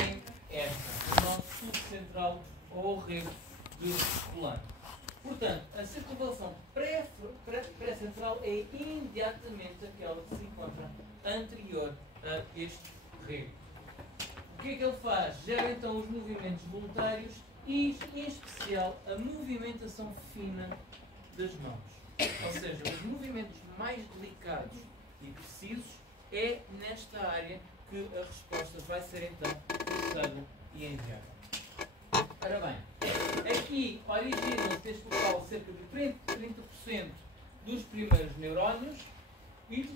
é esta, o nosso sul central ou rego de Fulano. Portanto, a circunvalação pré-central é imediatamente aquela que se encontra anterior a este rego. O que é que ele faz? Gera então os movimentos voluntários e, em especial, a movimentação fina das mãos. Ou seja, os movimentos mais delicados e precisos é nesta área que a resposta vai ser então processada e enviada. Ora bem, aqui originam-se deste local cerca de 30% dos primeiros neurónios e os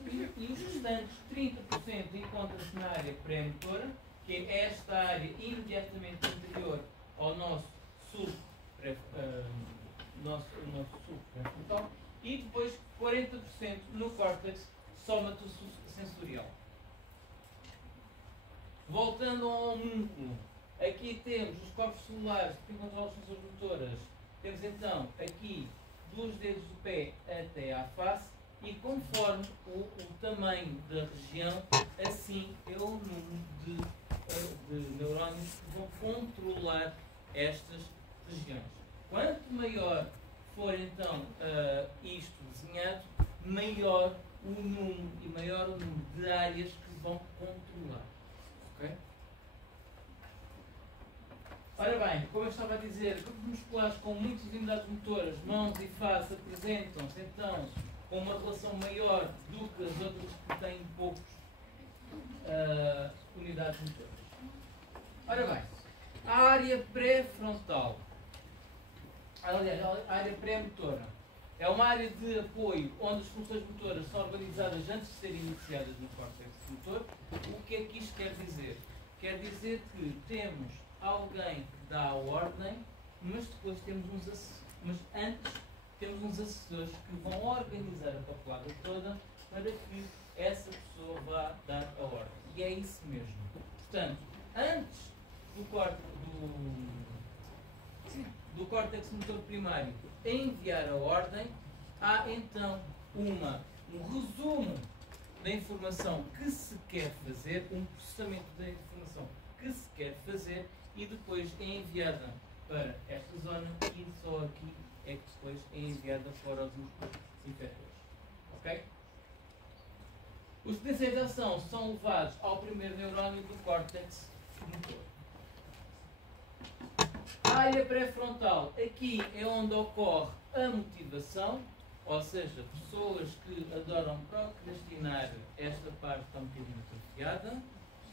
restantes 30% encontram-se na área pré-motora, que é esta área imediatamente anterior ao nosso sul pré-frontal, e depois 40% no córtex somatosensorial. Voltando ao homúnculo, aqui temos os corpos celulares que controlam as funções motoras. Temos então aqui dos dedos do pé até à face, e conforme o tamanho da região, assim é o número de neurónios que vão controlar estas regiões. Quanto maior for então isto desenhado, maior o número e maior o número de áreas que vão controlar. Okay? Ora bem, como eu estava a dizer, grupos musculares com muitas unidades motoras, mãos e face, apresentam-se então com uma relação maior do que as outras que têm poucas unidades motoras. Ora bem, a área pré-frontal, aliás, a área pré-motora, é uma área de apoio onde as funções motoras são organizadas antes de serem iniciadas no córtex motor. O que é que isto quer dizer? Quer dizer que temos alguém que dá a ordem, mas depois temos antes temos uns assessores que vão organizar a papelada toda para que essa pessoa vá dar a ordem. E é isso mesmo. Portanto, antes do córtex motor primário enviar a ordem, há então um resumo da informação que se quer fazer, um processamento da informação que se quer fazer, e depois é enviada para esta zona, e só aqui é que depois é enviada para os músculos inferiores. Ok? Os potenciais de ação são levados ao primeiro neurónio do córtex motor. A área pré-frontal, aqui é onde ocorre a motivação, ou seja, pessoas que adoram procrastinar, esta parte está um bocadinho atrofiada,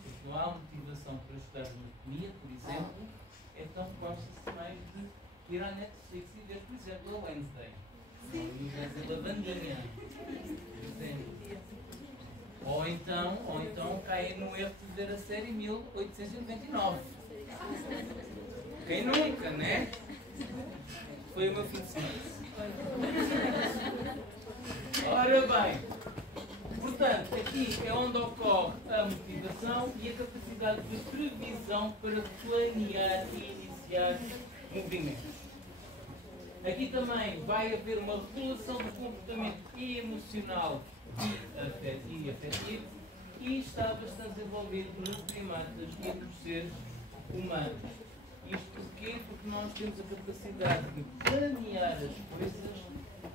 porque não há motivação para estudar anatomia, por exemplo, então gosta-se mais de ir à Netflix e ver, por exemplo, a Wednesday. Sim. Lavandinha. Ou então cair no erro de ver a série 1899. Quem nunca, né? Foi o meu fim de semana. Ora bem, portanto, aqui é onde ocorre a motivação e a capacidade de previsão para planear e iniciar movimentos. Aqui também vai haver uma regulação do comportamento emocional e afetivo, e está bastante desenvolvido nos primatas e nos seres humanos. Isto porquê? Porque nós temos a capacidade de planear as coisas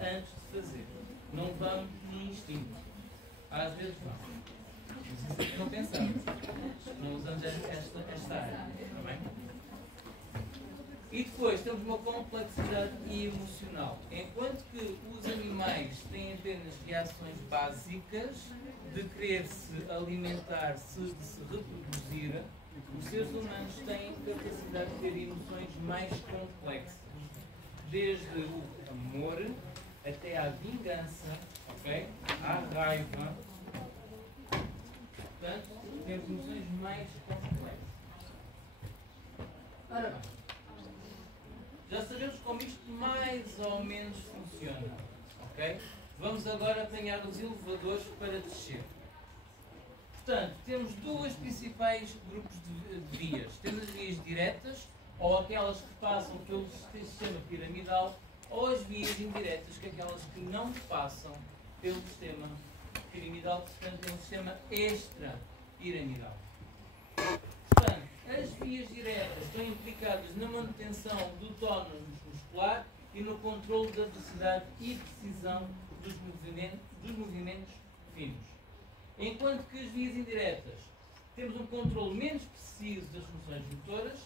antes de fazer. Não vamos no instinto. Às vezes vamos. Mas isso aqui não pensamos. Não usamos esta área. Está bem? E depois temos uma complexidade emocional. Enquanto que os animais têm apenas reações básicas de querer se alimentar-se, de se reproduzir, os seres humanos têm capacidade de ter emoções mais complexas. Desde o amor até à vingança, ok? À raiva. Portanto, temos emoções mais complexas. Ora bem, já sabemos como isto mais ou menos funciona, ok? Vamos agora apanhar os elevadores para descer. Portanto, temos duas principais grupos de vias. Temos as vias diretas, ou aquelas que passam pelo sistema piramidal, ou as vias indiretas, que é aquelas que não passam pelo sistema piramidal, portanto é um sistema extra-piramidal. Portanto, as as vias diretas estão implicadas na manutenção do tónus muscular e no controle da velocidade e precisão dos movimentos finos. Enquanto que as vias indiretas temos um controle menos preciso das funções motoras,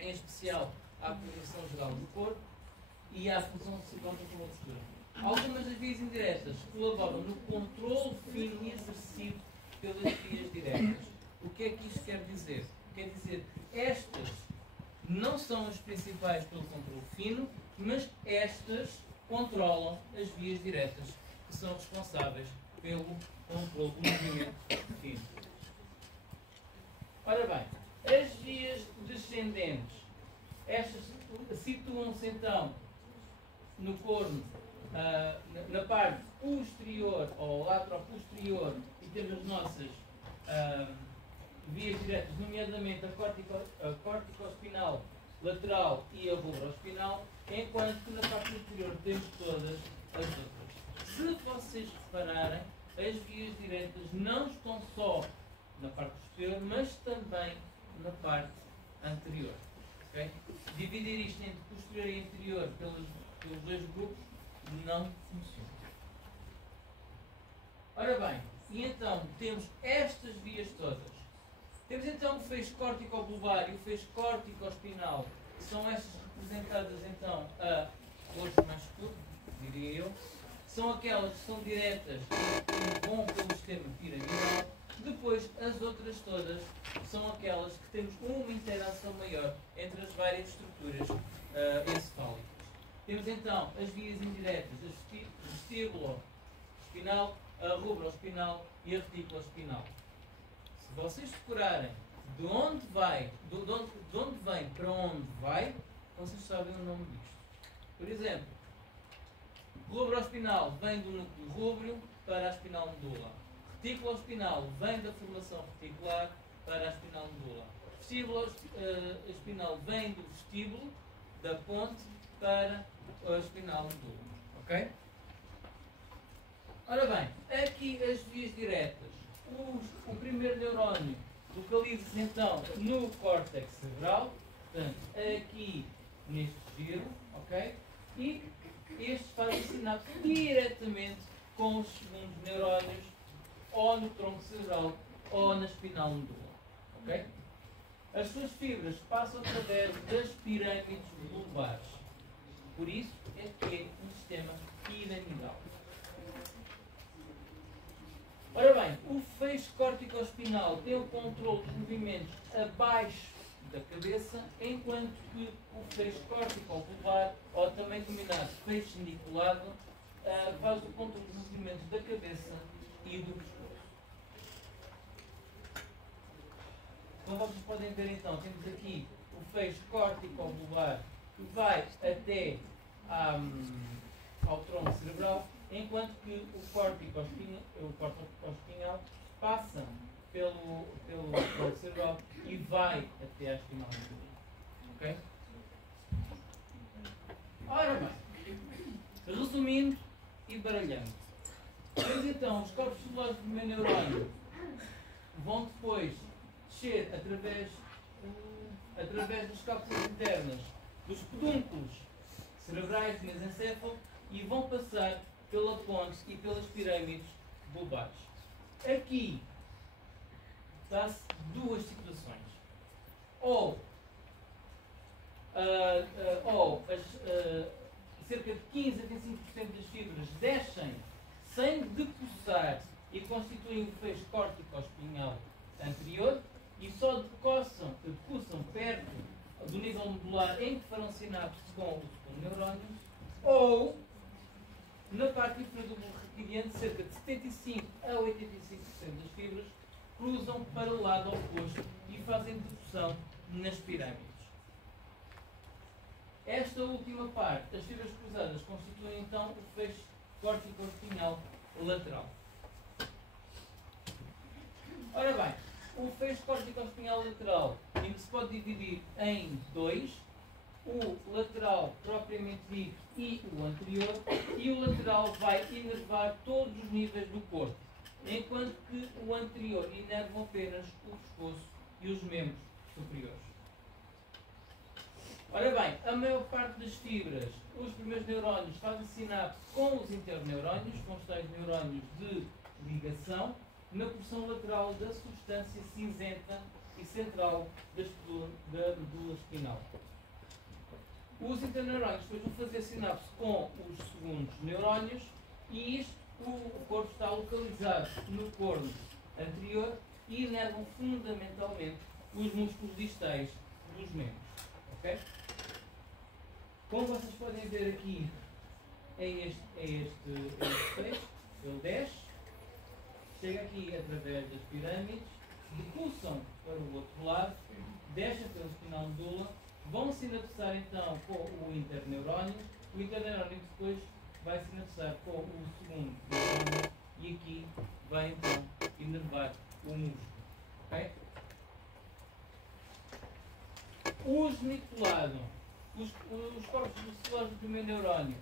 em especial à coordenação geral do corpo e à função central da postura. Algumas das vias indiretas colaboram no controle fino e exercido pelas vias diretas. O que é que isto quer dizer? Quer dizer, estas não são as principais pelo controle fino, mas estas controlam as vias diretas, que são responsáveis pelo controle do movimento fino. Ora bem, as vias descendentes, estas situam-se então no corno, na parte posterior ou lateral-posterior, e temos as nossas vias diretas, nomeadamente a corticospinal lateral e a rubrospinal, enquanto que na parte inferior temos todas as outras. Se vocês repararem, as vias diretas não estão só na parte posterior, mas também na parte anterior. Okay? Dividir isto entre posterior e anterior pelos dois grupos não funciona. Ora bem, e então temos estas vias todas. Temos então o feixe córtico-bulbar e o feixe córtico-espinal, que são estas representadas então a cores mais escuro, diria eu. São aquelas que são diretas e vão pelo sistema piramidal. Depois, as outras todas são aquelas que temos uma interação maior entre as várias estruturas encefálicas. Temos então as vias indiretas, a vestíbulo-espinal, a rubroespinal e a retículo-espinal. Se vocês decorarem de onde vem para onde vai, vocês sabem o nome disto. Por exemplo, rubroespinal vem do núcleo rúbreo para a espinal medula. Retículo-espinal vem da formação reticular para a espinal medula. Vestíbulo-espinal vem do vestíbulo, da ponte, para a espinal medula. Ok? Ora bem, aqui as vias diretas. O primeiro neurónio localiza-se então no córtex cerebral, portanto, aqui neste giro, ok? E estes fazem sinapse diretamente com os segundos neurónios, ou no tronco cerebral, ou na espinal medula, ok? As suas fibras passam através das pirâmides bulbares. Por isso é que é um sistema piramidal. Ora bem, o feixe córtico-espinal tem o controle dos movimentos abaixo da cabeça, enquanto que o feixe córtico-bulbar, ou também denominado feixe geniculado, faz o controle dos movimentos da cabeça e do pescoço. Como vocês podem ver então, temos aqui o feixe córtico-bulbar que vai até ao tronco cerebral, enquanto que o córtico-espinal passa pelo tronco cerebral e vai até à espinal medula. Ok? Ora bem, resumindo e baralhando, temos então os corpos celulares do primeiro neurónio vão depois descer através das cápsulas internas dos pedúnculos cerebrais do mesencéfalo e vão passar pela ponte e pelas pirâmides bulbares. Aqui dá-se duas situações. Ou cerca de 15 a 25% das fibras descem sem decoçar e constituem o feixe córtico-espinhal anterior e só decoçam perto do nível medular em que farão sinapse com o segundo neurónio, ou na parte inferior do bulbo reptiliano, cerca de 75 a 85% das fibras cruzam para o lado oposto e fazem decussão nas pirâmides. Esta última parte, as fibras cruzadas, constituem então o feixe córtico-espinhal lateral. Ora bem, o feixe córtico-espinhal lateral ainda se pode dividir em dois: o lateral propriamente dito e o anterior, e o lateral vai inervar todos os níveis do corpo, enquanto que o anterior inerva apenas o pescoço e os membros superiores. Ora bem, a maior parte das fibras, os primeiros neurónios fazem sinapse com os interneurónios, com os tais neurónios de ligação, na porção lateral da substância cinzenta e central da medula espinal. Os interneurónios depois vão fazer sinapse com os segundos neurónios e isto, o corpo está localizado no corno anterior e inervam fundamentalmente os músculos distais dos membros. Okay? Como vocês podem ver aqui, é este trecho, ele desce, chega aqui através das pirâmides, depulsam para o outro lado, descem pela espinal medula, vão sinapsar então com o interneurónio, o interneurónio depois vai sinapsar com o segundo neurónio e aqui vai então inervar o músculo. Okay? O geniculado, os corpos celulares do primeiro neurónio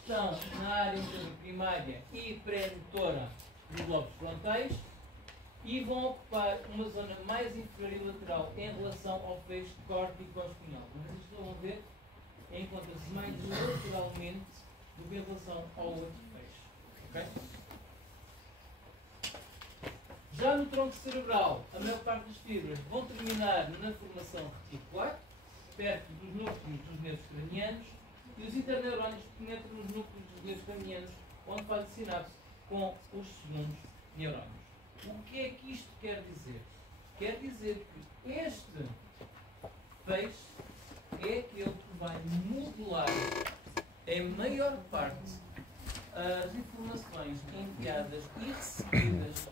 estão na área primária e pré-motora dos lobos frontais e vão ocupar uma zona mais inferior e lateral em relação ao feixe córtico-espinal. Mas estão a ver, encontra-se mais lateralmente do que em relação ao outro feixe. Okay? Já no tronco cerebral, a maior parte das fibras vão terminar na formação reticular, perto dos núcleos dos nervos cranianos, e os interneurónios penetram nos núcleos dos nervos cranianos, onde fazem sinapse com os segundos neurónios. O que é que isto quer dizer? Quer dizer que este feixe é aquele que vai modular em maior parte as informações enviadas e recebidas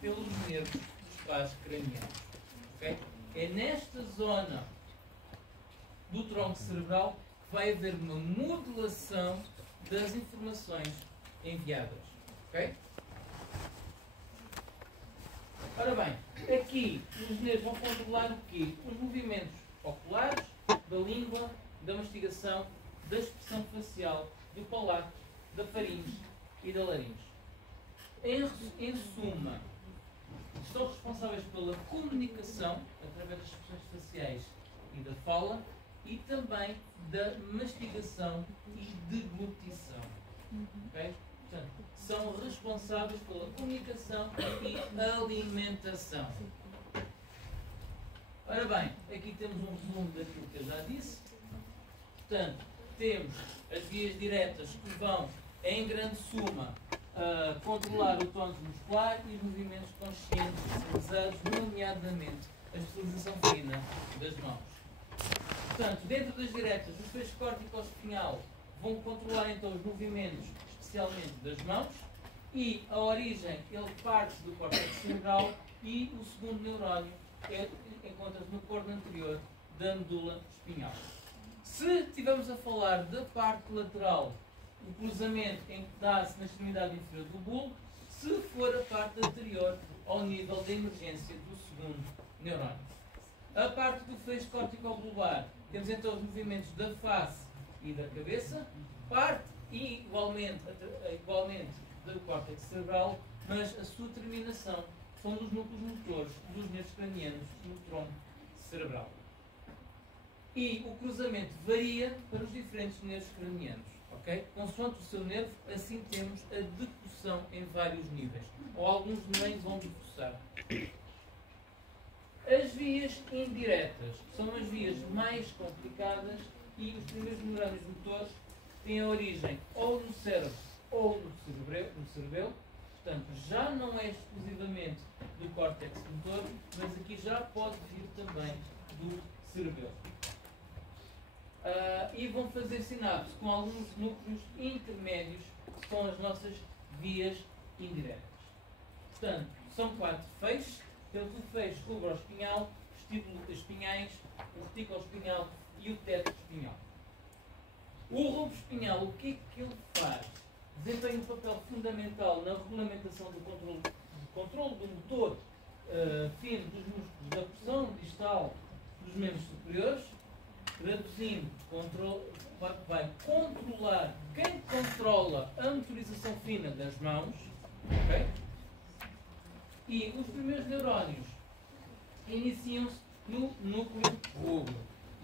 pelos nervos dos pares cranianos. Okay? É nesta zona do tronco cerebral que vai haver uma modulação das informações enviadas. Okay? Ora bem, aqui os nervos vão controlar o quê? Os movimentos oculares, da língua, da mastigação, da expressão facial, do palato, da faringe e da laringe. Em suma, estão responsáveis pela comunicação através das expressões faciais e da fala e também da mastigação e deglutição. Okay? Portanto, são responsáveis pela comunicação e alimentação. Ora bem, aqui temos um resumo daquilo que eu já disse. Portanto, temos as vias diretas que vão, em grande suma, controlar o tónus muscular e os movimentos conscientes especializados, nomeadamente a especialização fina das mãos. Portanto, dentro das diretas, os feixes córtico-espinhal vão controlar então os movimentos, especialmente das mãos, e a origem, ele parte do córtex cerebral e o segundo neurónio encontra-se no corno anterior da medula espinhal. Se estivermos a falar da parte lateral, o cruzamento em que dá-se na extremidade inferior do bulbo, se for a parte anterior ao nível de emergência do segundo neurónio. A parte do feixe córtico-bulbar, temos então os movimentos da face e da cabeça, parte igualmente do córtex cerebral, mas a sua terminação são dos núcleos motores dos nervos cranianos no tronco cerebral. E o cruzamento varia para os diferentes nervos cranianos. Okay? Consoante o seu nervo, assim temos a decussão em vários níveis. Ou alguns nem vão decussar. As vias indiretas são as vias mais complicadas e os primeiros neurónios motores têm a origem ou no cérebro ou no cerebelo. Portanto, já não é exclusivamente do córtex motor, mas aqui já pode vir também do cerebelo. E vão fazer sinapse com alguns núcleos intermédios, que são as nossas vias indiretas. Portanto, são 4 feixes. Temos o feixe rubro-espinhal, espinhais, o retículo-espinhal e o teto-espinhal. O rubro-espinhal, o que é que ele faz? Desempenha um papel fundamental na regulamentação do controle do motor fino dos músculos da pressão distal dos membros superiores, traduzindo, vai controlar quem controla a motorização fina das mãos. Okay? E os primeiros neurónios iniciam-se no núcleo rubro.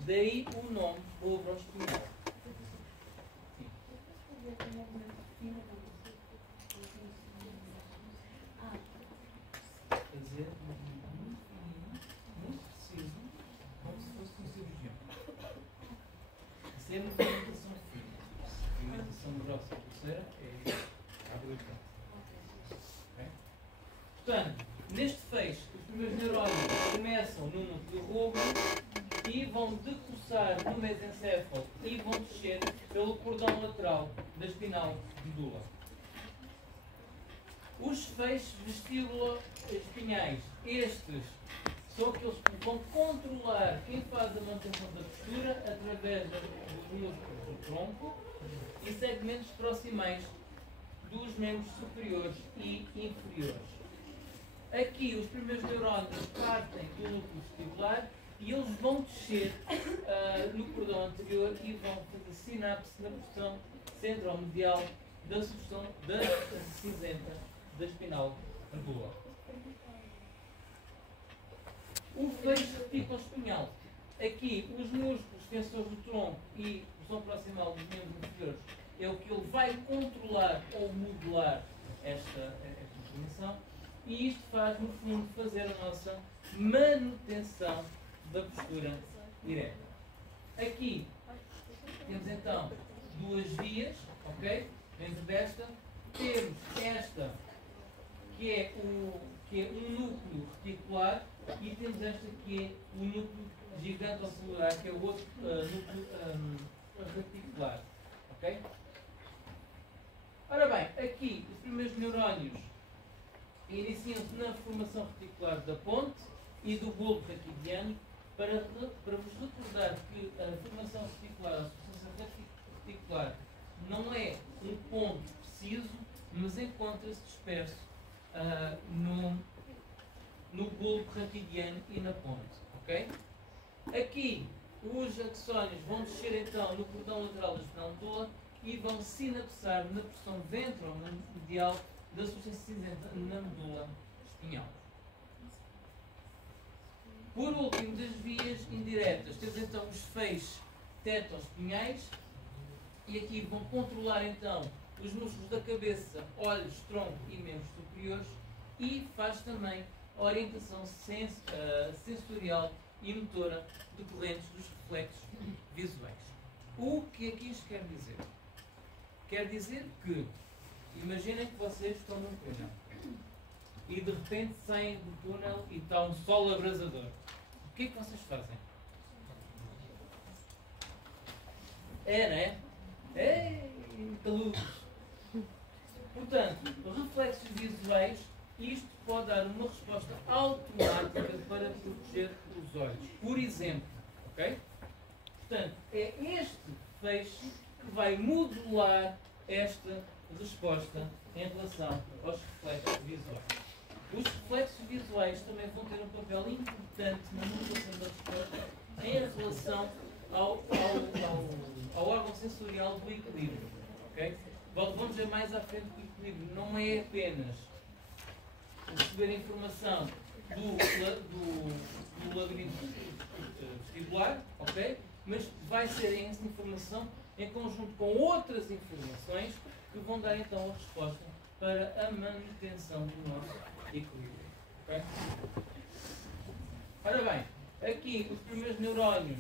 Daí o nome rubroespinhal. Quer dizer, muito preciso, como se fosse um cirurgião. Isso é movimentação fina. Movimentação grossa e grosseira é habilitante. Okay? Portanto, neste feixe, os primeiros neurónios começam no núcleo rubro e vão decussar no mesencéfalo e vão descer pelo cordão lateral da espinal medula. Os feixes vestibulo-espinhais, estes são aqueles que vão controlar quem faz a manutenção da postura através dos músculos do tronco e segmentos proximais dos membros superiores e inferiores. Aqui os primeiros neurónios partem do núcleo vestibular e eles vão descer no cordão anterior e vão fazer sinapse na porção centromedial da substância cinzenta da espinal medula. O feixe reticuloespinhal. Aqui os músculos tensores do tronco e porção proximal dos membros inferiores é o que ele vai controlar ou modular esta informação. E isto faz, no fundo, fazer a nossa manutenção da postura ereta. Aqui temos então duas vias, ok? Dentro desta, temos esta que é um núcleo reticular e temos esta que é o núcleo gigante ou celular, que é o outro núcleo reticular, ok? Ora bem, aqui os primeiros neurónios iniciam-se na formação reticular da ponte e do bulbo raquidiano para vos recordar que a formação reticular, a substância reticular, não é um ponto preciso, mas encontra-se disperso no bulbo raquidiano e na ponte. Okay? Aqui, os axónios vão descer então no cordão lateral da espinal medula e vão sinapsar na porção ventromedial da substância cinzenta na medula espinhal. Por último, das vias indiretas, temos então os feixes tetoespinhais e aqui vão controlar então os músculos da cabeça, olhos, tronco e membros superiores e faz também a orientação sensorial e motora decorrentes dos reflexos visuais. O que é que isto quer dizer? Quer dizer que, imaginem que vocês estão num túnel e de repente saem do túnel e está um sol abrasador. O que é que vocês fazem? Não é? Caludos. Portanto, reflexos visuais, isto pode dar uma resposta automática para proteger os olhos. Por exemplo, ok? Portanto, é este feixe que vai modular esta resposta em relação aos reflexos visuais. Os reflexos visuais também vão ter um papel importante na modulação da resposta em relação ao órgão sensorial do equilíbrio. Okay? Vamos ver mais à frente que o equilíbrio não é apenas receber informação do labirinto vestibular, okay? Mas vai ser essa informação em conjunto com outras informações que vão dar então a resposta para a manutenção do nosso equilíbrio. Okay? Ora bem, aqui os primeiros neurónios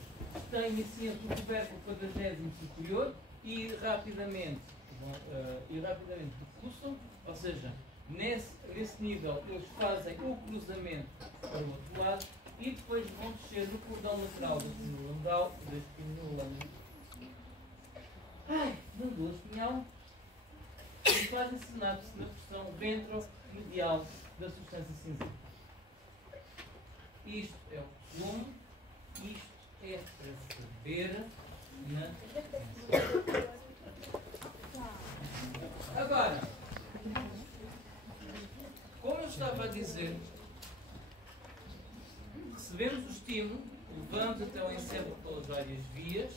iniciam-se no tubérculo quadragésimo superior e rapidamente decusam, ou seja, nesse nível eles fazem o cruzamento para o outro lado e depois vão descer no cordão lateral da espinula espinhal e fazem sinapse na porção ventromedial da substância cinzenta. Isto é o resumo, isto é para saber na Agora, como eu estava a dizer, recebemos o estímulo, levamos até o encéfalo pelas várias vias,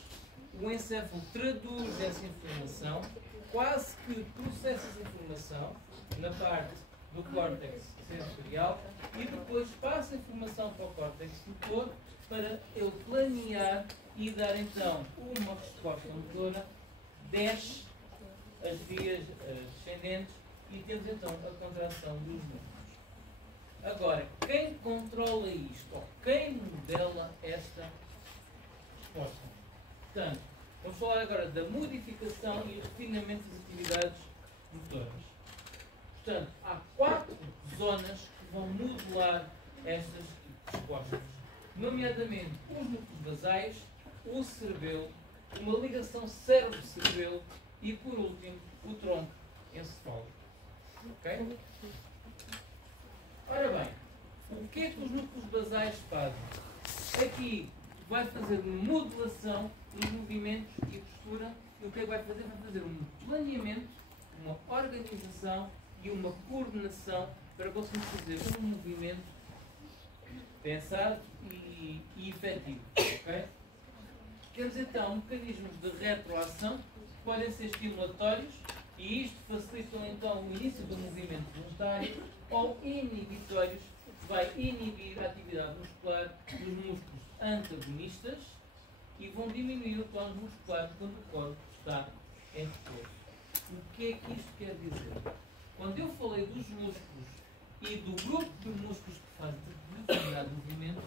o encéfalo traduz essa informação, quase que processa essa informação na parte do córtex sensorial e depois passa a informação para o córtex motor para ele planear e dar então uma resposta motora, desce as vias descendentes e temos então a contração dos músculos. Agora, quem controla isto, ou quem modela esta resposta? Portanto, vamos falar agora da modificação e refinamento das atividades motoras. Portanto, há 4 zonas que vão modelar estas respostas, nomeadamente os núcleos basais, o cerebelo, uma ligação cérebro-cerebelo e, por último, o tronco encefálico. Ok? Ora bem, o que é que os núcleos basais fazem? Aqui vai fazer uma modelação dos movimentos e postura, e o que é que vai fazer? Vai fazer um planeamento, uma organização e uma coordenação para conseguir fazer um movimento pensado e efetivo. Okay? Temos então mecanismos de retroação que podem ser estimulatórios e isto facilita então o início do movimento voluntário, ou inibitórios, que vai inibir a atividade muscular dos músculos antagonistas e vão diminuir o tónus muscular quando o corpo está em repouso. O que é que isto quer dizer? Quando eu falei dos músculos e do grupo de músculos que fazem determinado movimento,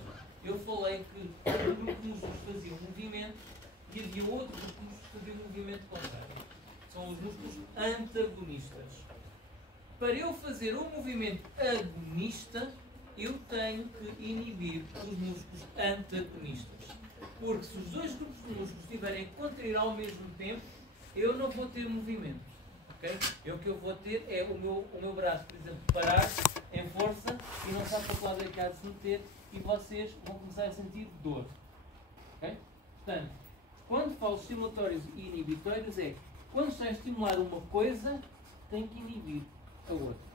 eu falei que um grupo de músculos fazia um movimento e havia outro grupo de músculos que fazia um movimento contrário. São os músculos antagonistas. Para eu fazer um movimento agonista, eu tenho que inibir os músculos antagonistas. Porque se os dois grupos de músculos estiverem a contrair ao mesmo tempo, eu não vou ter movimento. Okay? O que eu vou ter é o meu braço, por exemplo, parar em força e não sabe para qual é que há de se meter e vocês vão começar a sentir dor. Okay? Portanto, quando falo estimulatórios e inibitórios é quando está a estimular uma coisa, tem que inibir a outra.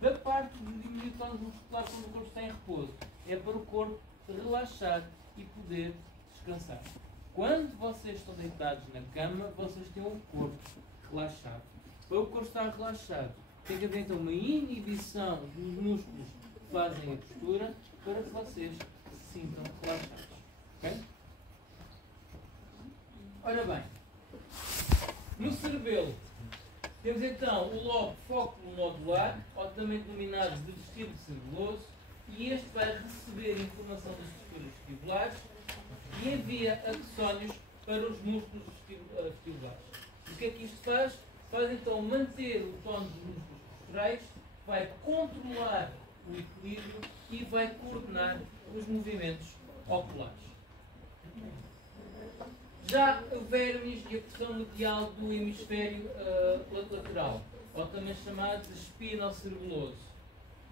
Da parte de diminuir o tónus muscular quando o corpo está em repouso, é para o corpo relaxar e poder descansar. Quando vocês estão deitados na cama, vocês têm o corpo relaxado. Para o corpo estar relaxado, tem que haver então uma inibição dos músculos que fazem a postura para que vocês se sintam relaxados. Okay? Ora bem, no cerebelo, temos então o lobo fóculo nodular, ou também denominado de vestíbulo cerebeloso, e este vai receber informação das estruturas vestibulares e envia axónios para os músculos vestibulares. O que é que isto faz? Faz então manter o tono dos músculos posturais, vai controlar o equilíbrio e vai coordenar os movimentos oculares. Já o vermes e a porção medial do hemisfério lateral, ou também chamado de espinocerebeloso,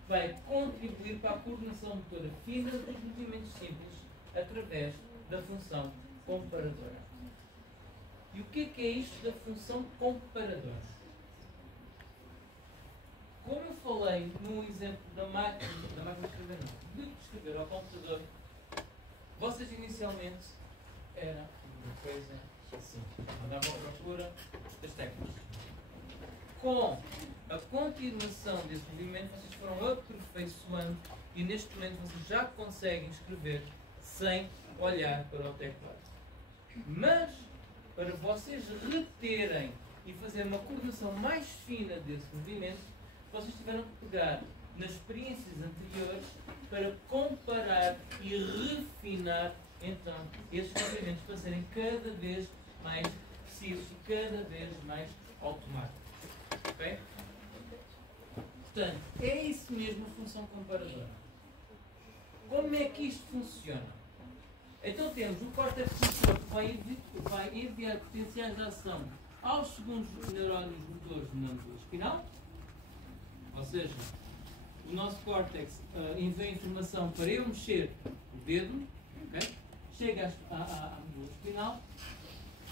vai contribuir para a coordenação motora fina dos movimentos simples através da função comparadora. E o que é isto da função comparadora? Como eu falei no exemplo da máquina de escrever ao computador, vocês inicialmente era uma coisa assim, andavam à procura das teclas. Com a continuação desse movimento, vocês foram aperfeiçoando e neste momento vocês já conseguem escrever sem olhar para o teclado. Mas, para vocês reterem e fazer uma coordenação mais fina desse movimento, vocês tiveram que pegar nas experiências anteriores para comparar e refinar então esses movimentos para serem cada vez mais precisos e cada vez mais automáticos. Ok? Portanto, é isso mesmo a função comparadora. Como é que isto funciona? Então temos o córtex motor que vai enviar potenciais de ação aos segundos neurónios motores na medula espinal, ou seja, o nosso córtex envia informação para eu mexer o dedo, okay? Chega à medula espinal,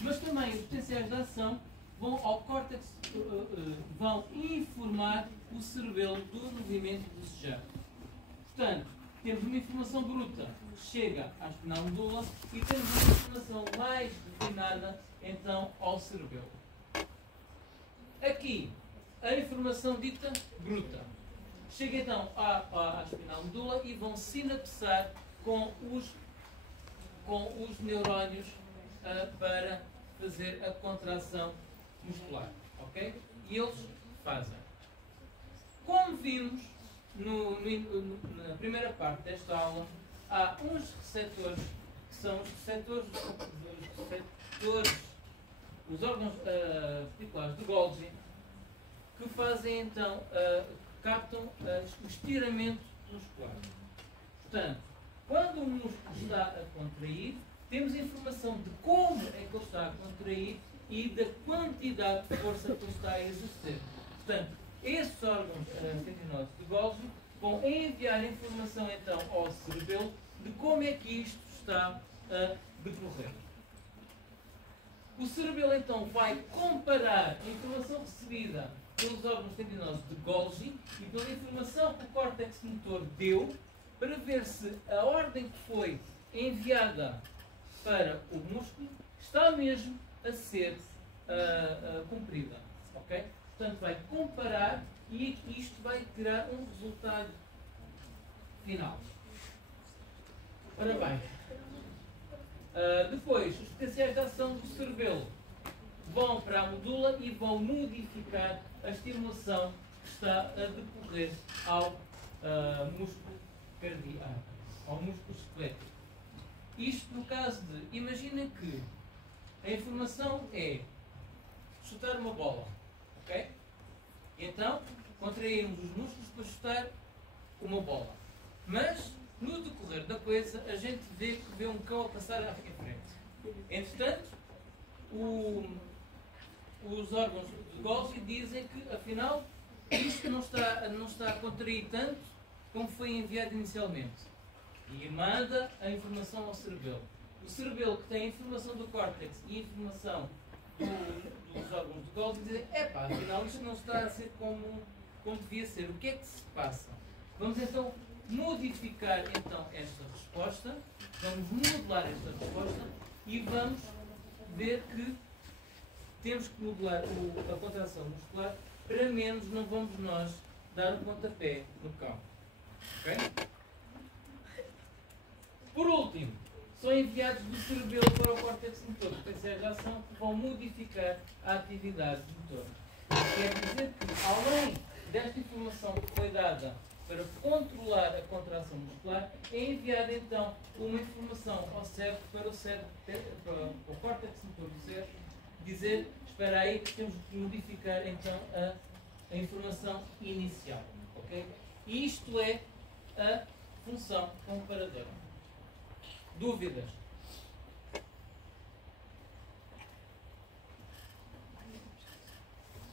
mas também os potenciais de ação vão ao córtex, vão informar o cerebelo do movimento desejado. Portanto, temos uma informação bruta que chega à espinal medula e temos uma informação mais refinada então ao cerebelo. Aqui, a informação dita bruta. chega então à espinal medula e vão sinapsar com os neurónios para fazer a contração muscular. Ok? E eles fazem. Como vimos na primeira parte desta aula, há uns receptores que são os órgãos articulares de Golgi, que fazem então, captam o estiramento muscular. Portanto, quando o músculo está a contrair, temos informação de como é que ele está a contrair e da quantidade de força que ele está a exercer. Portanto, esses órgãos tendinosos de Golgi vão enviar informação então ao cerebelo de como é que isto está a decorrer. O cerebelo então vai comparar a informação recebida pelos órgãos tendinosos de Golgi e pela informação que o córtex motor deu para ver se a ordem que foi enviada para o músculo está mesmo a ser cumprida. Okay? Portanto, vai comparar e isto vai tirar um resultado final. Ora bem, depois, os potenciais de ação do cerebelo vão para a medula e vão modificar a estimulação que está a decorrer ao músculo cardíaco, ao músculo esquelético. Isto no caso de, imagina que a informação é chutar uma bola, ok? Então, contraímos os músculos para chutar uma bola. Mas, no decorrer da coisa, a gente vê um cão a passar à frente. Entretanto, os órgãos de Golgi dizem que, afinal, isto não está a contrair tanto como foi enviado inicialmente. E manda a informação ao cerebelo. O cerebelo, que tem a informação do córtex e a informação dos órgãos de Golgi, dizem: epá, afinal isto não está a ser como devia ser. O que é que se passa? Vamos então modificar então esta resposta, vamos modular esta resposta e vamos ver que temos que modular a contração muscular, para menos não vamos nós dar um pontapé no cão. Ok? Por último, são enviados do cerebelo para o córtex motor potenciais de ação que vão modificar a atividade motor. Quer dizer que, além desta informação que foi dada para controlar a contração muscular, é enviada então uma informação ao cérebro, para o córtex motor do cérebro, dizer: espera aí, que temos que modificar então a informação inicial. Okay? Isto é a função comparadora. Dúvidas?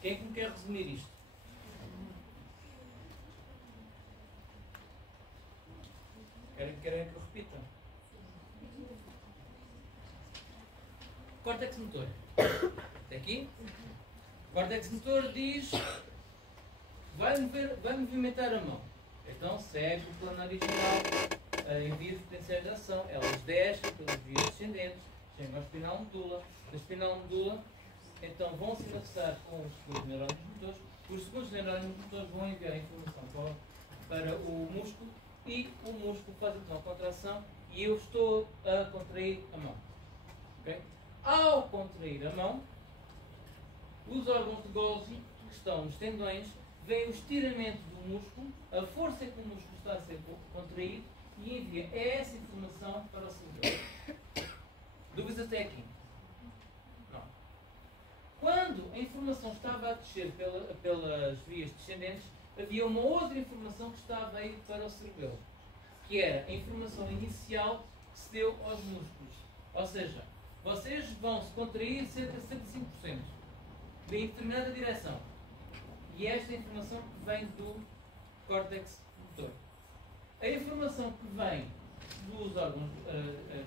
Quem é que me quer resumir isto? Querem que eu repita? Córtex motor. Até aqui? Córtex motor diz: vai movimentar a mão. Então segue o plano original, envia os potenciais de ação. Elas descem pelas vias descendentes, chegam à espinal medula. Da espinal medula, então vão se sinapsar com os segundos neurónios motores. Os segundos neurónios motores vão enviar a informação para o músculo e o músculo faz então a contração e eu estou a contrair a mão. Okay? Ao contrair a mão, os órgãos de Golgi, que estão nos tendões, veem o estiramento do músculo, a força que o músculo está a ser contraído e envia essa informação para o cerebelo. Dúvidas até aqui? Não. Quando a informação estava a descer pelas vias descendentes, havia uma outra informação que estava a ir para o cerebelo, que era a informação inicial que se deu aos músculos. Ou seja, vocês vão se contrair cerca de 75% em determinada direção. E esta é a informação que vem do córtex motor. A informação que vem dos órgãos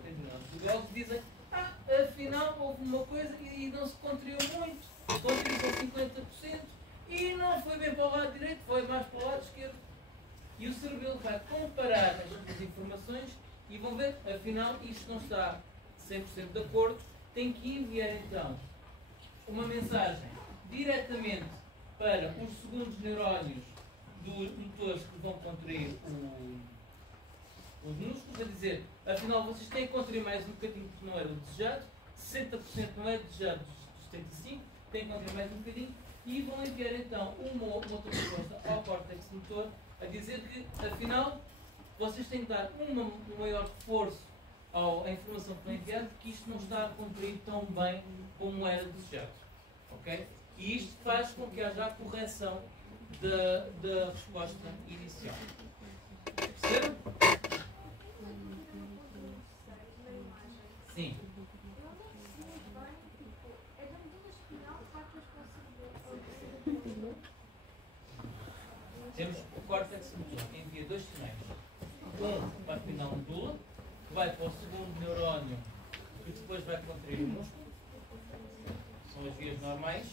tendinosos do Golgi dizem: afinal houve uma coisa e não se contraiu muito, contraiu 50% e não foi bem para o lado direito, foi mais para o lado esquerdo. E o cerebelo vai comparar as duas informações e vão ver: afinal isto não está 100% de acordo, tem que enviar então uma mensagem diretamente para os segundos neurónios dos motores que vão contrair os músculos, a dizer, afinal vocês têm que contrair mais um bocadinho porque não era o desejado, 60% não é desejado dos 75%, têm que contrair mais um bocadinho, e vão enviar então uma outra resposta ao córtex motor a dizer que, afinal, vocês têm que dar um maior reforço à informação que vão enviar, porque isto não está a cumprir tão bem como era desejado. Okay? E isto faz com que haja a correção da resposta inicial. Percebe? Sim. Temos o córtex motor, envia dois sinais. Um para a espinal medula, que vai para o segundo neurónio, que depois vai contrair o músculo. São as vias normais.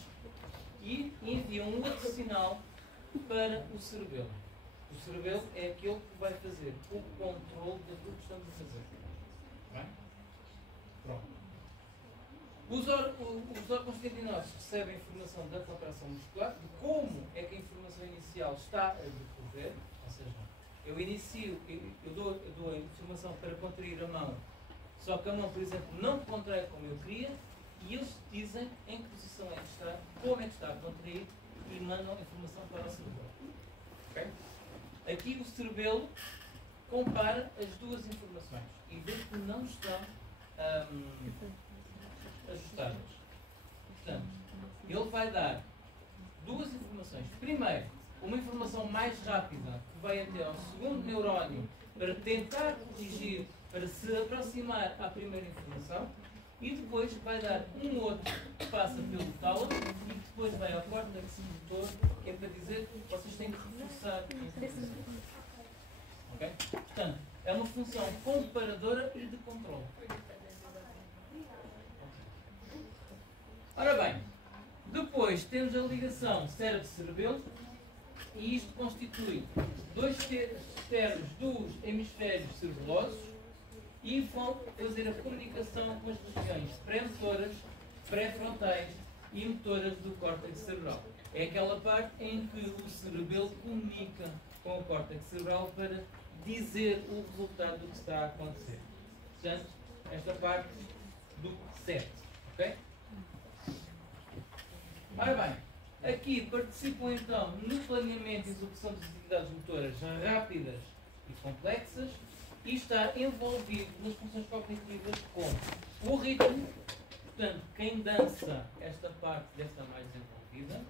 E envia um outro sinal para o cerebelo. O cerebelo é aquele que vai fazer o controle daquilo que estamos a fazer. Bem? Pronto. Os órgãos tendinosos recebem informação da contração muscular, de como é que a informação inicial está a decorrer, ou seja, eu dou a informação para contrair a mão, só que a mão, por exemplo, não contrai como eu queria, e eles dizem em que posição é que está, como é que está a contrair, e mandam a informação para o cerebelo. Okay? Aqui o cerebelo compara as duas informações e vê que não estão ajustadas. Portanto, ele vai dar duas informações. Primeiro, uma informação mais rápida que vai até ao segundo neurónio para tentar corrigir, para se aproximar à primeira informação, e depois vai dar um outro que passa pelo tálamo e depois vai ao córtex motor, que é para dizer que vocês têm que reforçar a informação. Ok? Portanto, é uma função comparadora e de controle. Ora bem, depois temos a ligação cérebro-cerebelo, e isto constitui dois terços dos hemisférios cerebelosos e vão fazer a comunicação com as regiões pré-motoras, pré-frontais e motoras do córtex cerebral. É aquela parte em que o cerebelo comunica com o córtex cerebral para dizer o resultado do que está a acontecer. Portanto, esta parte do certo. Ok? Ora bem, aqui participam então no planeamento e execução das atividades motoras rápidas e complexas e está envolvido nas funções cognitivas com o ritmo. Portanto, quem dança esta parte deve estar mais desenvolvida.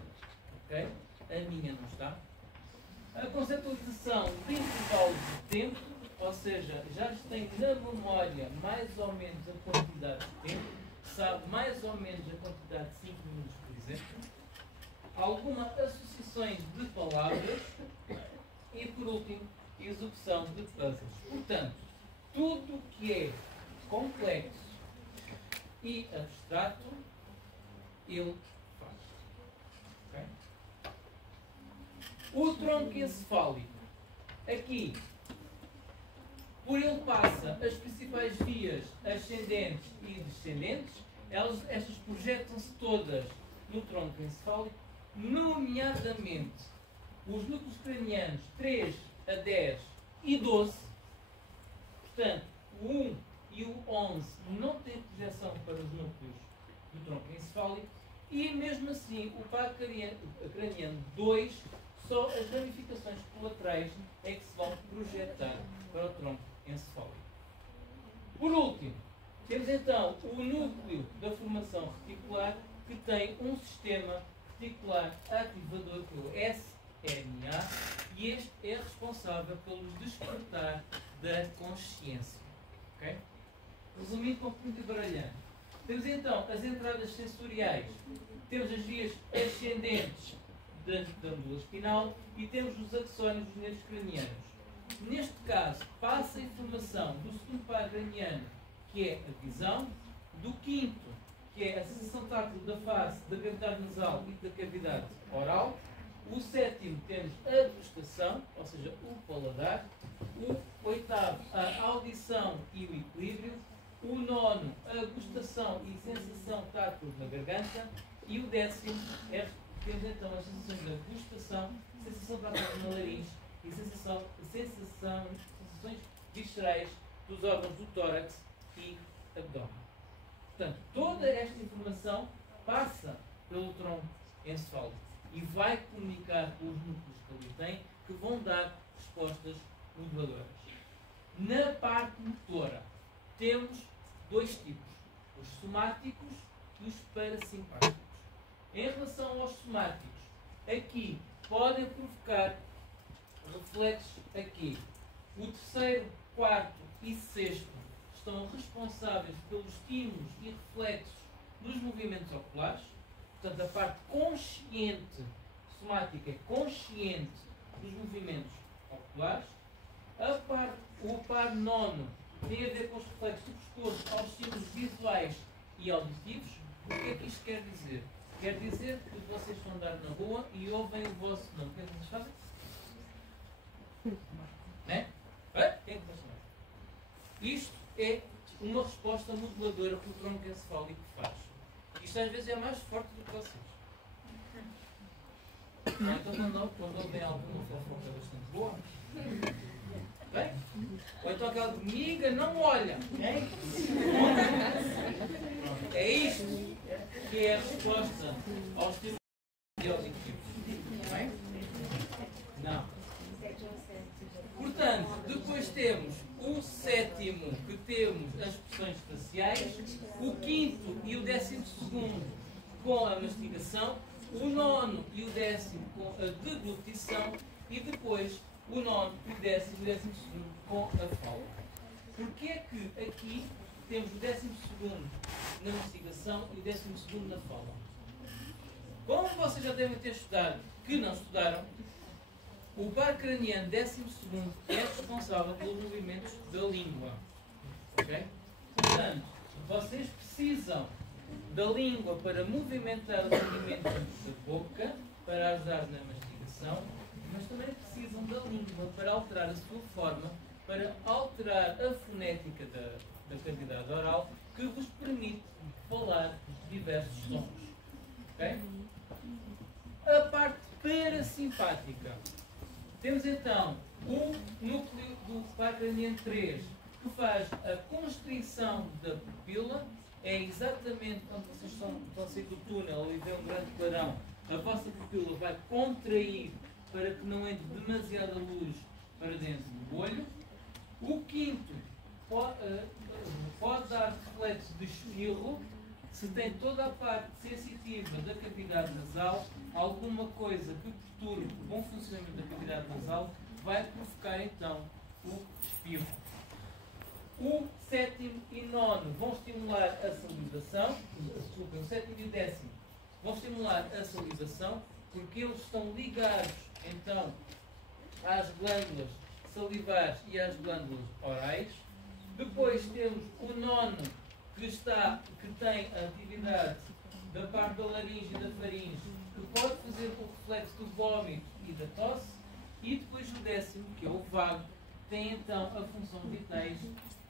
Ok? A minha não está. A conceptualização de intervalos de tempo, ou seja, já tem na memória mais ou menos a quantidade de tempo, sabe mais ou menos a quantidade de 5 minutos, por exemplo. Algumas associações de palavras e, por último, execução de puzzles. Portanto, tudo que é complexo e abstrato, ele faz. Okay? O tronco encefálico. Aqui, por ele passa as principais vias ascendentes e descendentes, estas projetam-se todas no tronco encefálico, nomeadamente os núcleos cranianos 3 a 10 e 12. Portanto, o 1 e o 11 não têm projeção para os núcleos do tronco encefálico e, mesmo assim, o par craniano 2, só as ramificações colaterais é que se vão projetar para o tronco encefálico. Por último, temos então o núcleo da formação reticular, que tem um sistema reticular ativador, que é o SMA, e este é responsável pelo despertar da consciência. Okay? Resumindo com muito baralhando, temos então as entradas sensoriais, temos as vias ascendentes da medula espinal e temos os axónios dos nervos cranianos. Neste caso, passa a informação do segundo par craniano, que é a visão, do quinto, que é a sensação tátil da face, da cavidade nasal e da cavidade oral. O sétimo temos a gustação, ou seja, o paladar. O oitavo, a audição e o equilíbrio. O nono, a gustação e sensação tátil na garganta. E o décimo, temos então as sensações da gustação, sensação prática na laringe e sensações viscerais dos órgãos do tórax e abdômen. Portanto, toda esta informação passa pelo tronco encefálico e vai comunicar com os núcleos que ali tem, que vão dar respostas moduladoras. Na parte motora, temos dois tipos, os somáticos e os parasimpáticos. Em relação aos somáticos, aqui podem provocar reflexos aqui. O terceiro, quarto e sexto estão responsáveis pelos estímulos e reflexos dos movimentos oculares. Portanto, a parte consciente somática é consciente dos movimentos oculares. O par nono tem a ver com os reflexos do pescoço aos estímulos visuais e auditivos. O que é que isto quer dizer? Quer dizer que vocês estão a andar na rua e ouvem o vosso nome. O que é que vocês fazem? Né? O que é que vocês fazem? Isto é uma resposta moduladora que o tronco encefálico faz. Isto às vezes é mais forte do que vocês. Então quando ouvem alguma fofoca bastante boa, bem? Ou então aquela de miga, não olha. É isto que é a resposta aos estímulos auditivos. Bem? Não. Portanto, depois temos o sétimo, que temos as expressões faciais, o quinto e o 12º com a mastigação, o nono e o 10º com a deglutição e depois o nono e o 10º e o 12º com a fala. Porquê é que aqui temos o 12º na mastigação e o 12º na fala? Como vocês já devem ter estudado, que não estudaram, o par craniano 12º é responsável pelos movimentos da língua. Ok? Portanto, vocês precisam da língua para movimentar os movimentos da boca, para ajudar na mastigação, mas também precisam da língua para alterar a sua forma, para alterar a fonética da cavidade oral, que vos permite falar diversos sons. Ok? A parte parasimpática. Temos então o núcleo do par craniano 3, que faz a constrição da pupila. É exatamente quando vocês estão a sair do túnel e vê um grande clarão, a vossa pupila vai contrair para que não entre demasiada luz para dentro do olho. O quinto pode dar reflexo de espirro. Se tem toda a parte sensitiva da cavidade nasal, alguma coisa que perturbe o bom funcionamento da cavidade nasal vai provocar então o espirro. O sétimo e nono vão estimular a salivação, desculpem, o sétimo e o 10º vão estimular a salivação, porque eles estão ligados então às glândulas salivares e às glândulas orais. Depois temos o nono, que tem a atividade da parte da laringe e da faringe, que pode fazer o reflexo do vômito e da tosse. E depois o 10º, que é o vago, tem então a função vitais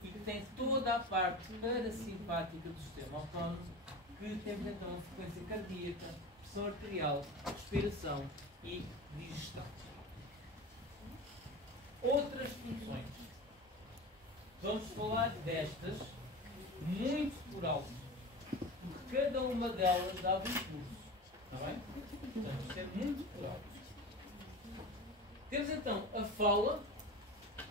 e que tem toda a parte parasimpática do sistema autónomo, que temos então a frequência cardíaca, pressão arterial, respiração e digestão. Outras funções. Vamos falar destas muito por alto, porque cada uma delas dá um curso. Está bem? Portanto, isto é muito por alto. Temos então a fala,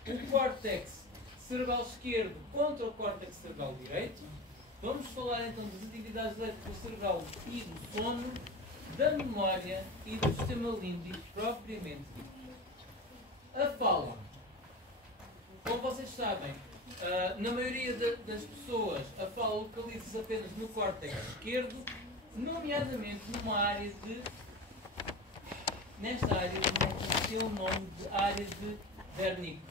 o córtex cerebral esquerdo contra o córtex cerebral direito. Vamos falar então das atividades elétricas cerebral e do sono, da memória e do sistema límbico propriamente dito. A fala. Como vocês sabem, na maioria das pessoas, a fala localiza-se apenas no córtex esquerdo, nomeadamente nesta área tem o nome de área de Wernicke.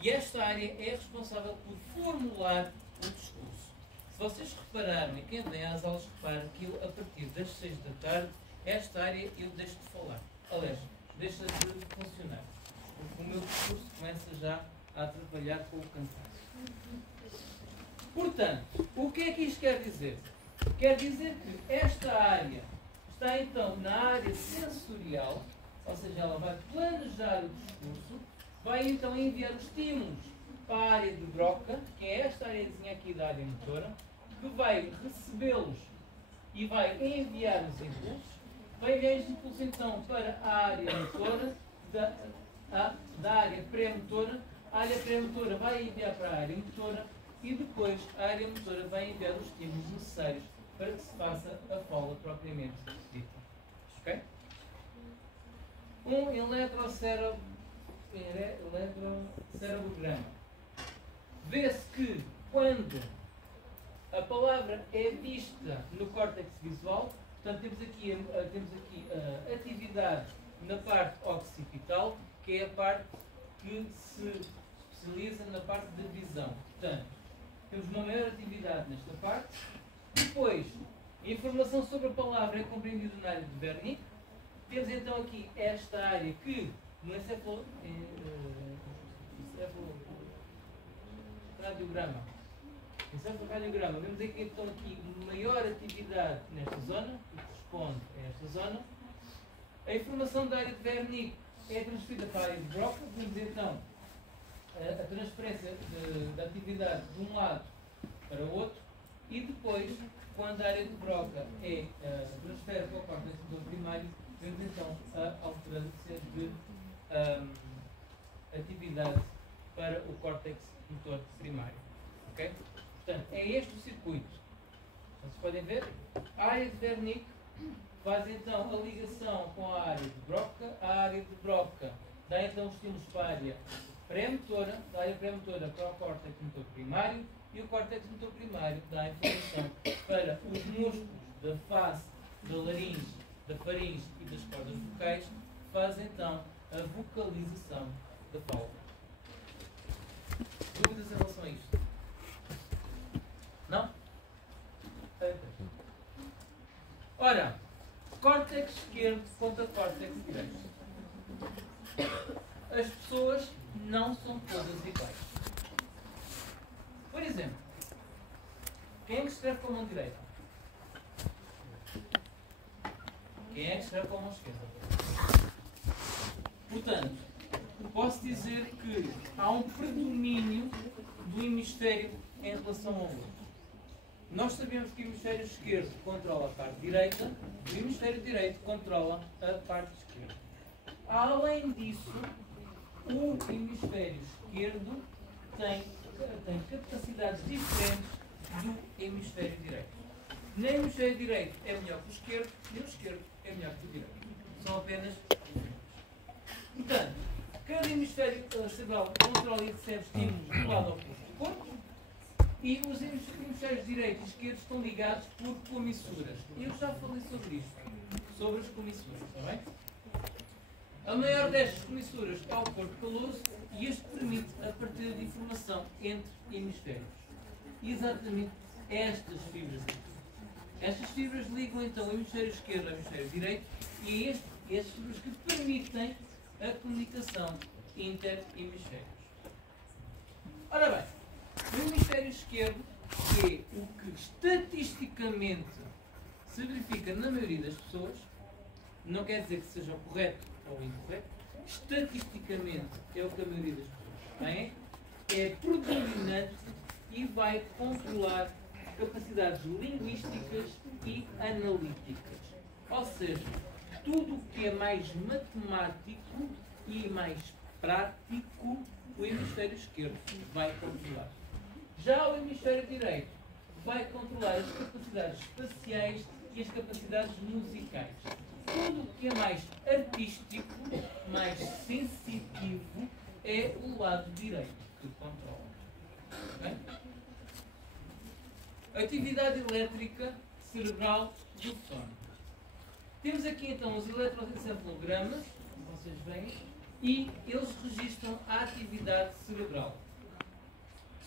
E esta área é responsável por formular o discurso. Se vocês repararam, e quem vem às aulas repara que eu, a partir das 6 da tarde, esta área eu deixo de falar. Aliás, deixa de funcionar. Porque o meu discurso começa já a atrapalhar com o cansaço. Portanto, o que é que isto quer dizer? Quer dizer que esta área está então na área sensorial, ou seja, ela vai planejar o discurso, vai então enviar os estímulos para a área de Broca, que é esta areazinha aqui da área motora, que vai recebê-los e vai enviar os impulsos, vai enviar os impulsos então para a área motora, da área pré-motora, a área pré-motora vai enviar para a área motora e depois a área motora vai enviar os estímulos necessários para que se faça a fala propriamente dita. Ok? Um eletrocerebograma. Vê-se que quando a palavra é vista no córtex visual, portanto temos aqui a atividade na parte occipital, que é a parte que se especializa na parte da visão. Portanto, temos uma maior atividade nesta parte. Depois, a informação sobre a palavra é compreendida na área de Wernicke. Temos então aqui esta área que no encefalograma. Vemos aqui então maior atividade nesta zona, que corresponde a esta zona. A informação da área de Wernicke é transferida para a área de Broca. Vemos então a transferência da atividade de um lado para o outro e depois, quando a área de Broca é transfere para o córtex motor primário, vemos então a alternância de atividade para o córtex motor primário. Okay? Portanto, é este o circuito. Vocês podem ver, a área de Wernicke faz então a ligação com a área de Broca. A área de Broca dá então os estímulos para a área pré-motora, da área pré-motora para o córtex motor primário, e o córtex motor primário dá a informação para os músculos da face, da laringe, da faringe e das cordas vocais, que faz então a vocalização da fala. Dúvidas em relação a isto? Não? Ora, córtex esquerdo contra córtex direito. As pessoas não são todas iguais. Por exemplo, quem é que escreve com a mão direita? Quem é que escreve com a mão esquerda? Portanto, posso dizer que há um predomínio do hemisfério em relação ao outro. Nós sabemos que o hemisfério esquerdo controla a parte direita, o hemisfério direito controla a parte esquerda. Além disso, o hemisfério esquerdo tem capacidades diferentes do hemisfério direito. No hemisfério direito é melhor que o esquerdo e o esquerdo é melhor que o direito. São apenas diferentes. Portanto, cada hemisfério cerebral controla e recebe estímulos do lado oposto do corpo e os hemisférios direito e esquerdo estão ligados por comissuras. Eu já falei sobre isto, sobre as comissuras, está bem? A maior destas comissuras é o corpo caloso e este permite a partilha de informação entre hemisférios. E exatamente estas fibras aqui. Estas fibras ligam então o hemisfério esquerdo ao hemisfério direito e é estas fibras que permitem a comunicação inter-hemisférios. Ora bem, o hemisfério esquerdo é o que estatisticamente se verifica na maioria das pessoas, não quer dizer que seja o correto ou o incorreto, estatisticamente é o que a maioria das pessoas tem, é predominante e vai controlar capacidades linguísticas e analíticas. Ou seja, tudo o que é mais matemático e mais prático, o hemisfério esquerdo vai controlar. Já o hemisfério direito vai controlar as capacidades espaciais e as capacidades musicais. Tudo o que é mais artístico, mais sensitivo, é o lado direito que controla. Okay? Atividade elétrica cerebral do sono. Temos aqui então os eletroencefalogramas, como vocês veem, e eles registram a atividade cerebral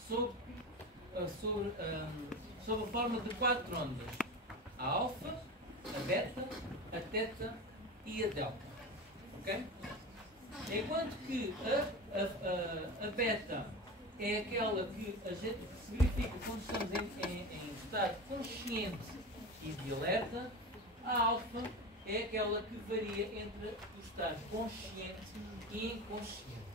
sob a forma de 4 ondas: a alfa, a beta, a teta e a delta. Okay? Enquanto que a beta é aquela que a gente se verifica quando estamos em estado consciente e de alerta, a alfa é aquela que varia entre o estar consciente e inconsciente.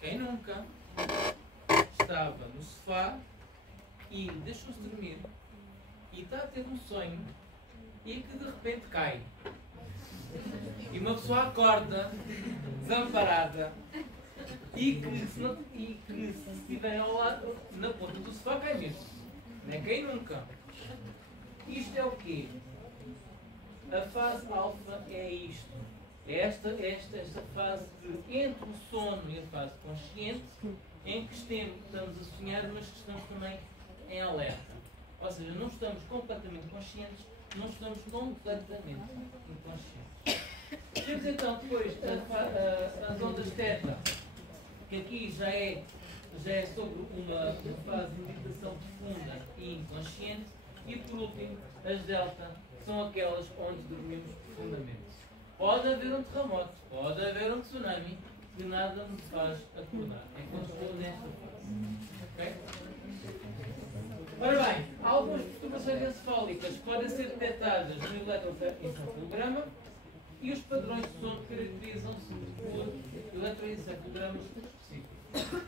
Quem nunca estava no sofá e deixou-se dormir e está a ter um sonho e que de repente cai. E uma pessoa acorda, desamparada, e que se estiver ao lado, na ponta do sofá, cai mesmo. Nem quem nunca. Isto é o quê? A fase alfa é isto. É esta fase de entre o sono e a fase consciente, em que estamos a sonhar, mas que estamos também em alerta. Ou seja, não estamos completamente conscientes, não estamos completamente inconscientes. Temos então depois as ondas θ, que aqui já é sobre uma fase de meditação profunda e inconsciente, e por último, as delta, que são aquelas onde dormimos profundamente. Pode haver um terremoto, pode haver um tsunami, que nada me faz acordar. É quando estou nesta fase. Okay? Ora bem, algumas perturbações encefálicas podem ser detectadas no eletroencefalograma e os padrões de sono caracterizam-se por eletroencefalogramas específicos.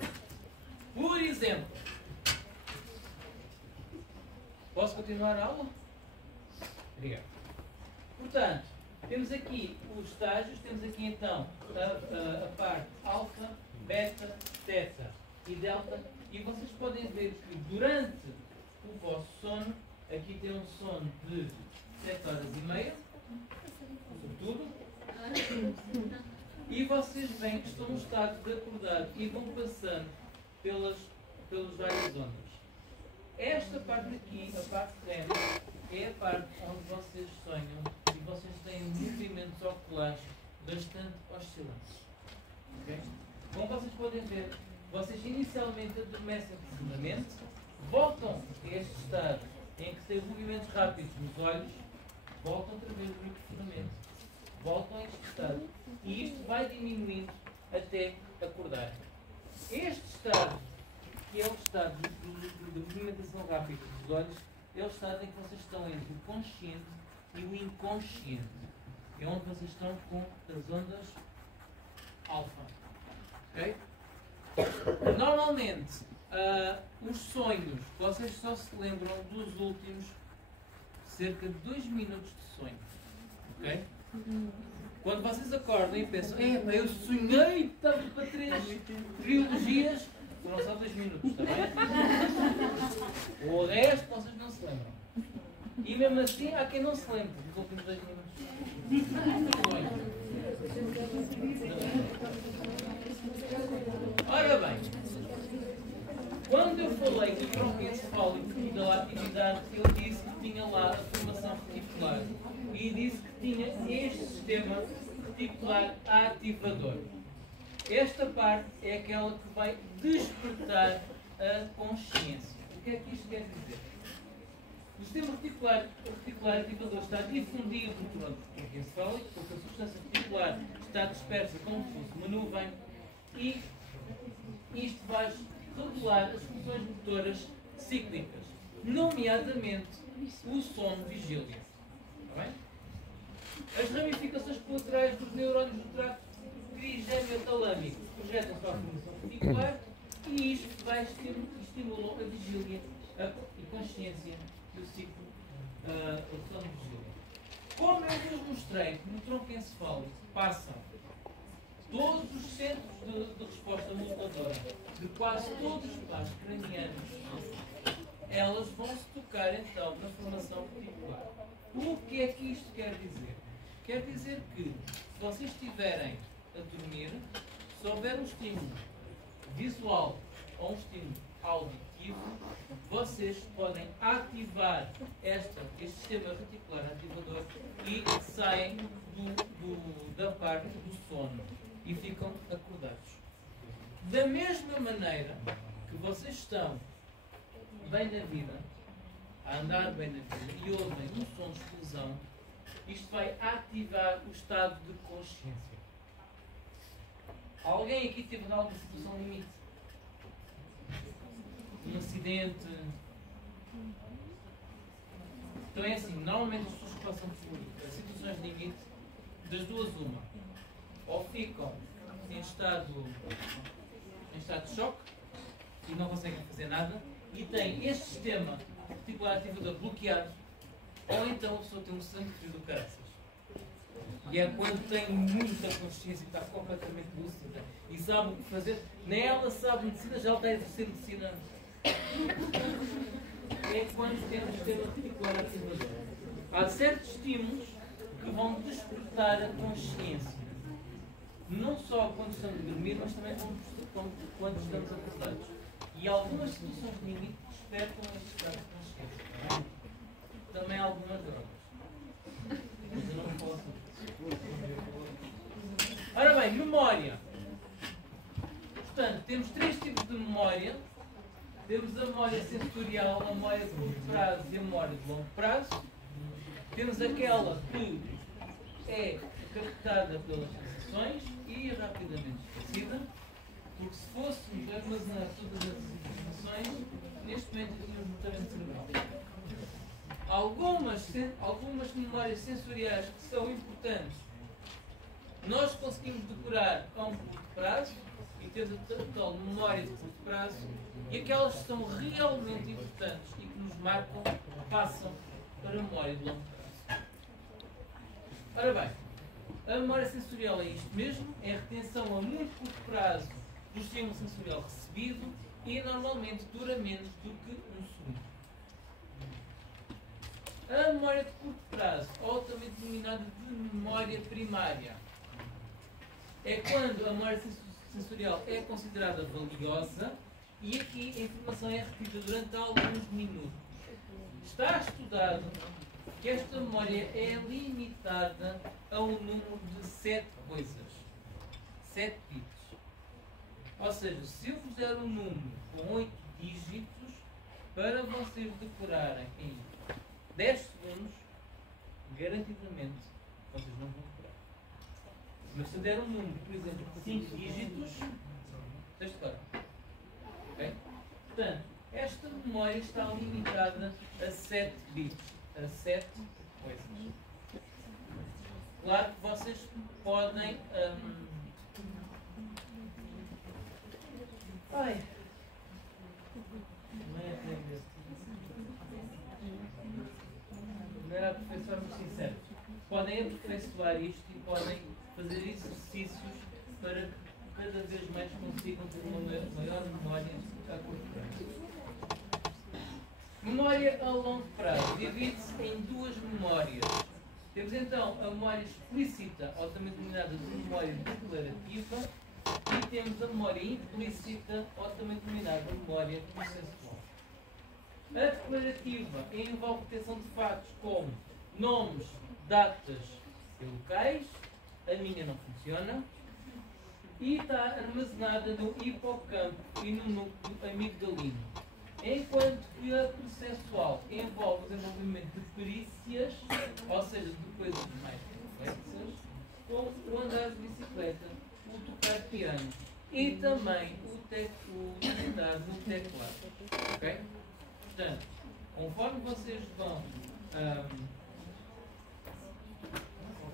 Por exemplo, posso continuar a aula? Obrigado. Portanto, temos aqui os estágios, temos aqui então a parte alfa, beta, teta e delta, e vocês podem ver que durante o vosso sono, aqui tem um sono de 7 horas e meia, sobretudo, e vocês veem que estão no estado de acordado e vão passando pelas várias ondas. Esta parte aqui, a parte REM, é a parte onde vocês sonham e vocês têm movimentos oculares bastante oscilantes. Okay? Como vocês podem ver, vocês inicialmente adormecem profundamente, voltam a este estado em que têm movimentos rápidos nos olhos, voltam outra vez a dormir profundamente, voltam a este estado e isto vai diminuindo até acordar. Este estado, que é o estado de movimentação rápida dos olhos, é o estado em que vocês estão entre o consciente e o inconsciente. É onde vocês estão com as ondas alfa. Okay? Normalmente, os sonhos, vocês só se lembram dos últimos cerca de 2 minutos de sonho. Okay? Quando vocês acordam e pensam, eu sonhei que estava para 3 trilogias, foram só 2 minutos, está bem? O resto vocês não se lembram. E mesmo assim há quem não se lembre dos últimos 2 minutos. Ora bem, quando eu falei do tronco encefálico e da atividade, eu disse que tinha lá a formação reticular e disse que tinha este sistema reticular ativador. Esta parte é aquela que vai despertar a consciência. O que é que isto quer dizer? O sistema reticular ativador está difundido no tronco encefálico, porque a substância reticular está dispersa como se fosse uma nuvem, e isto vai regular as funções motoras cíclicas, nomeadamente o sono-vigília. Está bem? As ramificações colaterais dos neurónios do tracto trigêmeo-talâmico projetam-se para a formação reticular e isto vai estimular a vigília e consciência e o ciclo do sono-vigília. Como eu vos mostrei que no tronco encefálico passam todos os centros de resposta moduladora de quase todos os pares cranianos, elas vão se tocar então na formação reticular. O que é que isto quer dizer? Quer dizer que, se vocês estiverem a dormir, se houver um estímulo visual ou um estímulo auditivo, vocês podem ativar este sistema reticular ativador e saem da parte do sono e ficam acordados. Da mesma maneira que vocês estão bem na vida, a andar bem na vida e ouvem um som de explosão, isto vai ativar o estado de consciência. Alguém aqui teve alguma situação limite? Um acidente? Então é assim, normalmente as pessoas que passam por situações de limite, das duas uma, ou ficam em estado de choque e não conseguem fazer nada, e têm este sistema reticular ativador bloqueado, ou então a pessoa tem um sangue frio do caraças. E é quando tem muita consciência e está completamente lúcida e sabe o que fazer. Nem ela sabe medicina, já ela está a exercer medicina. É quando tem um sistema reticular ativador. Há certos estímulos que vão despertar a consciência. Não só quando estamos a dormir, mas também quando estamos acordados. E algumas situações de limite despertam este estado de consciência. Também algumas drogas. Mas eu não posso. Ora bem, memória. Portanto, temos três tipos de memória. Temos a memória sensorial, a memória de curto prazo e a memória de longo prazo. Temos aquela que é captada pelas sensações e rapidamente esquecida. Porque se fôssemos armazenar todas as informações, neste momento tínhamos mortalmente cerebral. Algumas memórias sensoriais que são importantes, nós conseguimos decorar a um curto prazo e temos a tal memória de curto prazo, e aquelas que são realmente importantes e que nos marcam passam para a memória de longo prazo. Ora bem, a memória sensorial é isto mesmo, é a retenção a muito curto prazo do estímulo sensorial recebido e normalmente dura menos do que um segundo. A memória de curto prazo, ou também denominada de memória primária, é quando a memória sensorial é considerada valiosa e aqui a informação é retida durante alguns minutos. Está estudado que esta memória é limitada a um número de 7 coisas. 7 bits. Ou seja, se eu vos der um número com 8 dígitos, para vocês decorarem em 10 segundos, garantidamente, vocês não vão decorar. Mas se eu der um número, por exemplo, de 5 dígitos, vocês decoram. Ok? Portanto, esta memória está limitada a 7 bits, a 7 coisas. Claro que vocês podem... Ai. Não é aprender. Não era aperfeiçoar, mas sincero. Podem aperfeiçoar isto e podem fazer exercícios para que cada vez mais consigam ter uma maior memória a curto prazo. Memória a longo prazo divide-se em duas memórias. Temos então a memória explícita, ou também denominada de memória declarativa, e temos a memória implícita, ou também denominada de memória processual. A declarativa envolve retenção de fatos como nomes, datas e locais. A minha não funciona. E está armazenada no hipocampo e no núcleo amigdalino. Enquanto que a processual envolve o desenvolvimento de perícias, ou seja, de coisas mais complexas, como o andar de bicicleta, o tocar piano e também o digitar no teclado. Ok? Portanto, conforme vocês vão...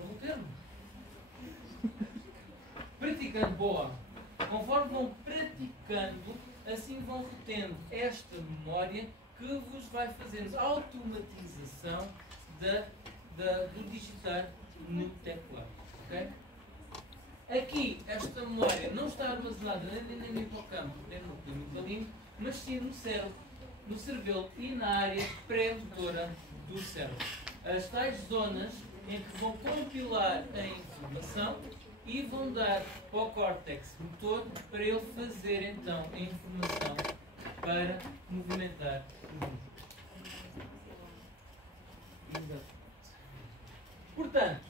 o termo? Praticando, boa. Conforme vão praticando, assim vão retendo esta memória que vos vai fazendo automatização do digitar no teclado. Okay? Aqui, esta memória não está armazenada nem no hipocampo, nem no núcleo amigdalino, mas sim no cérebro, no cerebelo e na área pré-motora do cérebro. As tais zonas em que vão compilar a informação e vão dar para o córtex motor para ele fazer então a informação para movimentar o músculo. Portanto,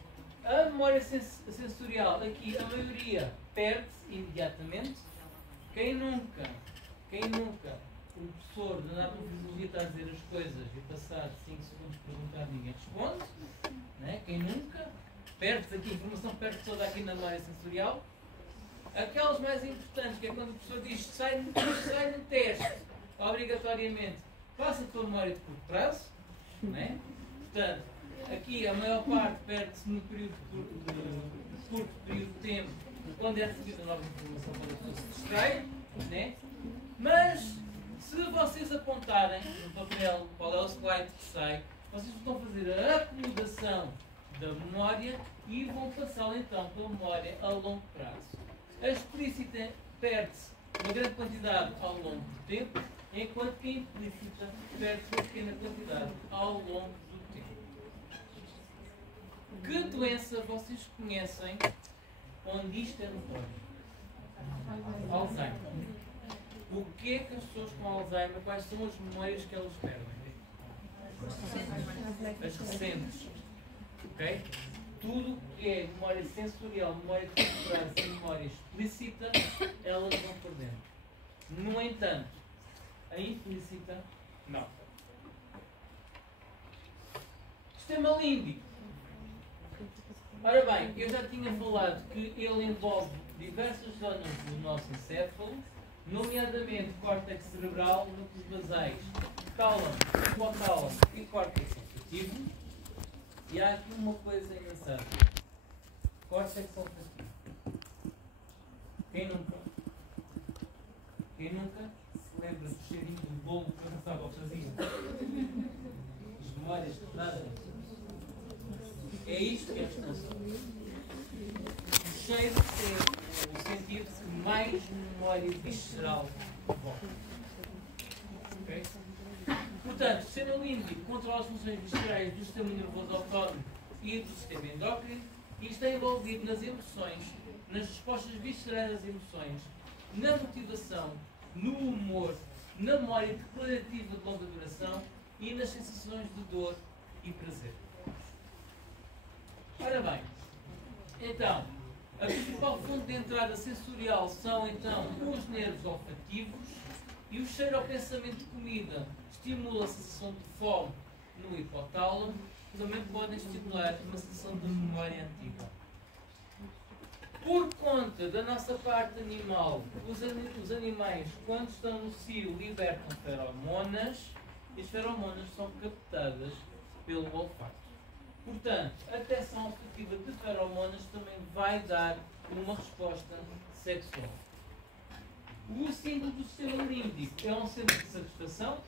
a memória sensorial aqui, a maioria perde-se imediatamente. Quem nunca, o professor de anatomofisiologia está a dizer as coisas e passar 5 segundos perguntar, ninguém responde, né? Quem nunca, perde-se aqui, a informação perde-se toda aqui na memória sensorial. Aquelas mais importantes, que é quando o professor diz sai no teste, obrigatoriamente, passa a tua memória de curto prazo, né? Portanto, aqui a maior parte perde-se no período de curto período de tempo, quando é recebida nova informação, quando a pessoa se distrai, né? Mas se vocês apontarem no papel qual é o slide que sai, vocês vão fazer a acomodação da memória e vão passá-la então pela memória a longo prazo. A explícita perde-se uma grande quantidade ao longo do tempo, enquanto que a implícita perde-se uma pequena quantidade ao longo do tempo. Que doença vocês conhecem onde isto é notório? Alzheimer. O que é que as pessoas com Alzheimer, quais são as memórias que elas perdem? As recentes. Ok? Tudo que é memória sensorial, memória temporal e memória explícita, elas vão perdendo. No entanto, a implícita, não. Sistema límbico. Ora bem, eu já tinha falado que ele envolve diversas zonas do nosso encéfalo, nomeadamente córtex cerebral, núcleos basais, tálamo, hipotálamo e córtex olfativo. E há aqui uma coisa engraçada. Córtex olfativo. Quem nunca se lembra do cheirinho do bolo que eu estava a fazer? As memórias de nada. É isto que é expulsão. O cheiro é o sentido que mais memória visceral evoca. Okay? Portanto, o sistema límbico controla as funções viscerais do sistema nervoso autónomo e do sistema endócrino e está envolvido nas emoções, nas respostas viscerais às emoções, na motivação, no humor, na memória declarativa de longa duração e nas sensações de dor e prazer. Ora bem, então, a principal fonte de entrada sensorial são então os nervos olfativos e o cheiro ao pensamento de comida estimula a sensação de fome no hipotálamo, também podem estimular uma sensação de memória antiga. Por conta da nossa parte animal, os animais, quando estão no cio, libertam feromonas e as feromonas são captadas pelo olfato. Portanto, a detecção olfativa de feromonas também vai dar uma resposta sexual. O símbolo do sistema límbico é um centro de satisfação,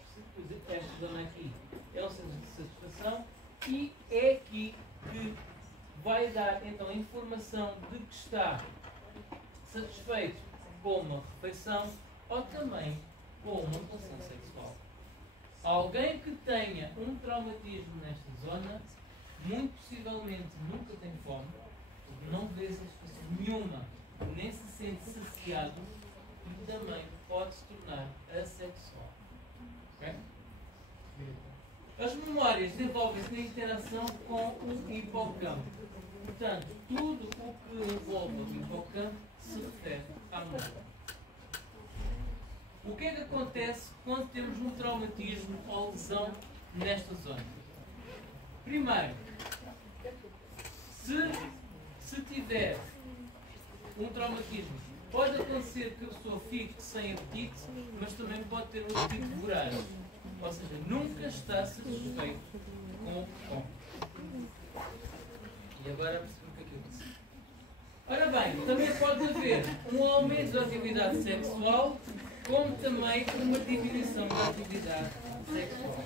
esta zona aqui é um centro de satisfação, e é aqui que vai dar então a informação de que está satisfeito com uma refeição ou também com uma relação sexual. Alguém que tenha um traumatismo nesta zona, muito possivelmente nunca tem fome, não vê satisfação nenhuma, nem se sente saciado e também pode se tornar assexual. Okay? As memórias desenvolvem-se na interação com o hipocampo. Portanto, tudo o que envolve o hipocampo se refere à memória. O que é que acontece quando temos um traumatismo ou lesão nesta zona? Primeiro, se tiver um traumatismo, pode acontecer que a pessoa fique sem apetite, mas também pode ter um apetite voraz. Ou seja, nunca está satisfeito com o que come. E agora percebemos o que é que eu disse. Ora bem, também pode haver um aumento da atividade sexual, como também uma diminuição da atividade sexual.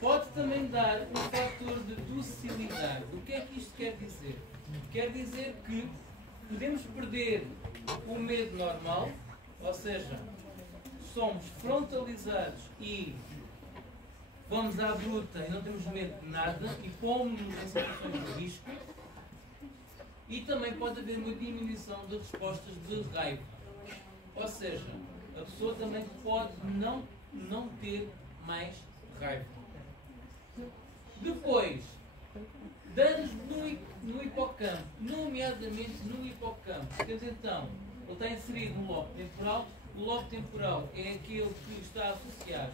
Pode também dar um fator de docilidade. O que é que isto quer dizer? Quer dizer que podemos perder o medo normal, ou seja, somos frontalizados e vamos à bruta e não temos medo de nada e pomos-nos em situações de risco. E também pode haver uma diminuição de respostas de raiva. Ou seja, a pessoa também pode não ter mais raiva. Depois, danos no hipocampo, nomeadamente no hipocampo. Temos então, ele está inserido no lobo temporal. O lobo temporal é aquele que está associado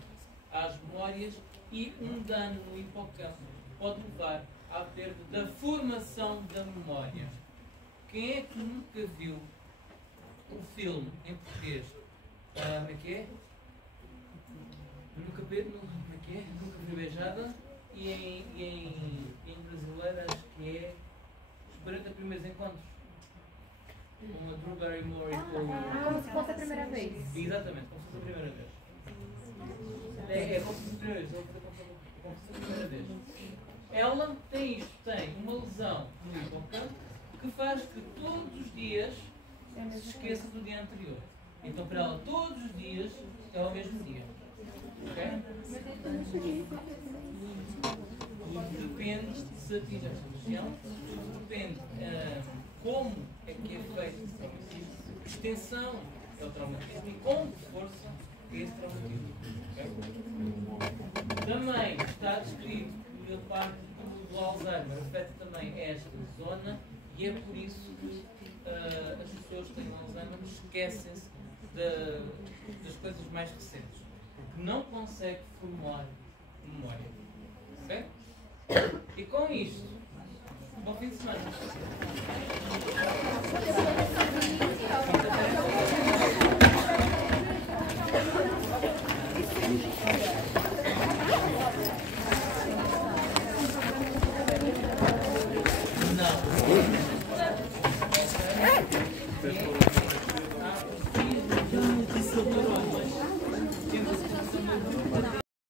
às memórias e um dano no hipocampo pode levar à perda da formação da memória. Quem é que nunca viu o filme em português? Como é que é? Nunca vi beijada? em brasileiro acho que é os 40 primeiros encontros. Com a Drew Barrymore e com... Como se fosse a primeira vez. Exatamente, como se fosse a primeira vez. É como se fosse a primeira vez, como se fosse a primeira vez. Ela tem uma lesão no hipocampo que faz que todos os dias se esqueça do dia anterior. Então para ela todos os dias é o mesmo dia. Ok? Depende se atinge a região, depende como é que é feito esse traumatismo, que extensão é o traumatismo e com que força é esse traumatismo. Okay? Também está descrito que a parte do Alzheimer afeta também esta zona e é por isso que as pessoas que têm Alzheimer esquecem-se das coisas mais recentes, porque não conseguem formular memória. Ok? E com isto, bom fim de semana. Não.